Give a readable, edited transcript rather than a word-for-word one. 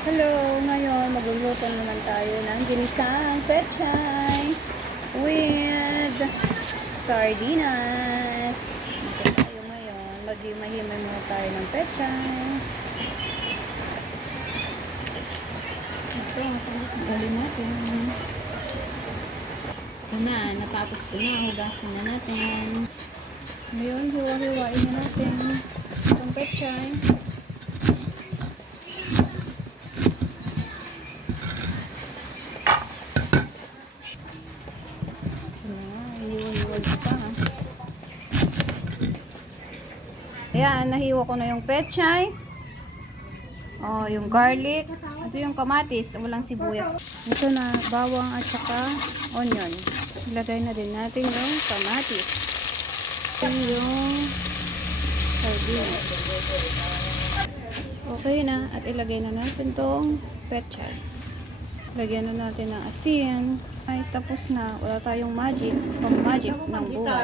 Hello! Ngayon, magluluto naman tayo ng ginisang pechay with sardinas. Ito tayo ngayon. Maghimay muna tayo ng pechay. Ito, galing natin. Ito na, natapos ko na. Hugasan na natin. Ngayon, hiwa-hiwain na natin itong pechay. Ayan, nahiwa ko na yung pechay. Oh, yung garlic. Ito yung kamatis, walang sibuyas. Ito na, bawang at saka onion. Ilagay na din natin yung kamatis. Yung sardines. Okay na, at ilagay na natin tong pechay. Lagyan na natin ng asin. Ay, tapos na. Wala tayong magic. Pang magic ng buhay.